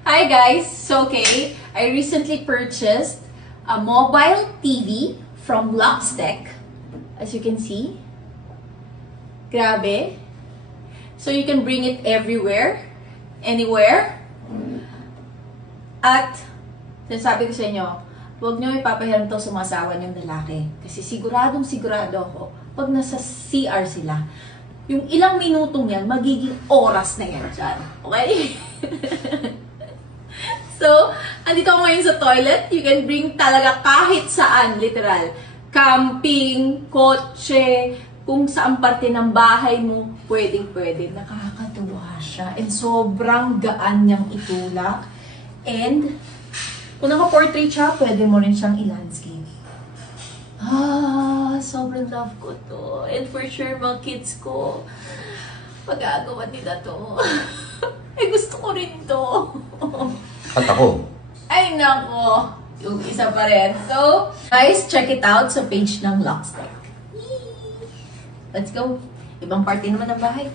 Hi guys! So okay, I recently purchased a mobile TV from Luxtech. As you can see. Grabe. So you can bring it everywhere, anywhere. At, sinasabi ko sa inyo, huwag nyo ipapahiram to sa mga asawa nyong lalaki. Kasi sigurado ako, pag nasa CR sila, yung ilang minutong yan, magiging oras na yan dyan. Okay? So, andito ako ngayon sa toilet. You can bring talaga kahit saan, literal. Camping, kotse, kung saan parte ng bahay mo, pwedeng-pwede. Nakakatuwa siya. And sobrang gaan niyang itulak. And, kung naka-portrait siya, pwede mo rin siyang i-landscape. Sobrang love ko to. And for sure, mga kids ko, magagawa nila to. Eh, gusto ko rin to. At ako. Ay, nako. Yung isa pa rin. So, guys, check it out sa page ng Luxtech. Let's go. Ibang party naman ng bahay.